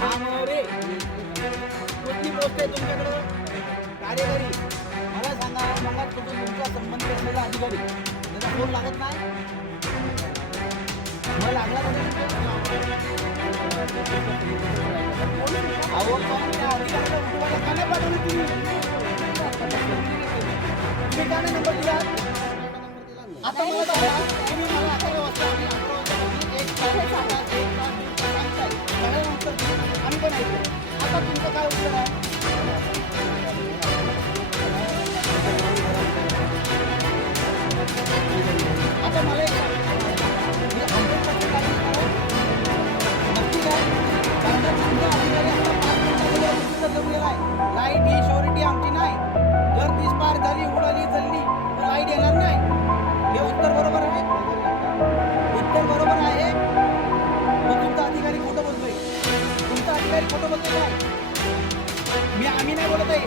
रे कुठली पोस्ट आहे तुमच्याकडं कार्यकारी मला सांगा मला तुमचा संबंध असलेला अधिकारी त्याचा फोन लागत नाही मला लागला अहो पण त्या अधिकाऱ्याला उठवायला का नाही पाठवलं तुम्ही का नाही नंबर दिला आता मला सांगा तुम्ही मला 11 वाजता आम्ही 11 वाजता आम्ही पण ऐकलं आता तुमचं काय उत्तर आहे आता मला नक्की काय कारण तुमचा अधिकारी आता 5 मिनिटात लाईट ही शोरिटी आमची नाही जर 30 पार झाली उडाली चालली तर लाईट येणार नाही हे उत्तर बरोबर आहे उत्तर बरोबर आहे मग तुमचा अधिकारी खोटं बोलतोय तुमचा अधिकारी खोटं बोलतोय काय आम्ही नाही बोलत आहे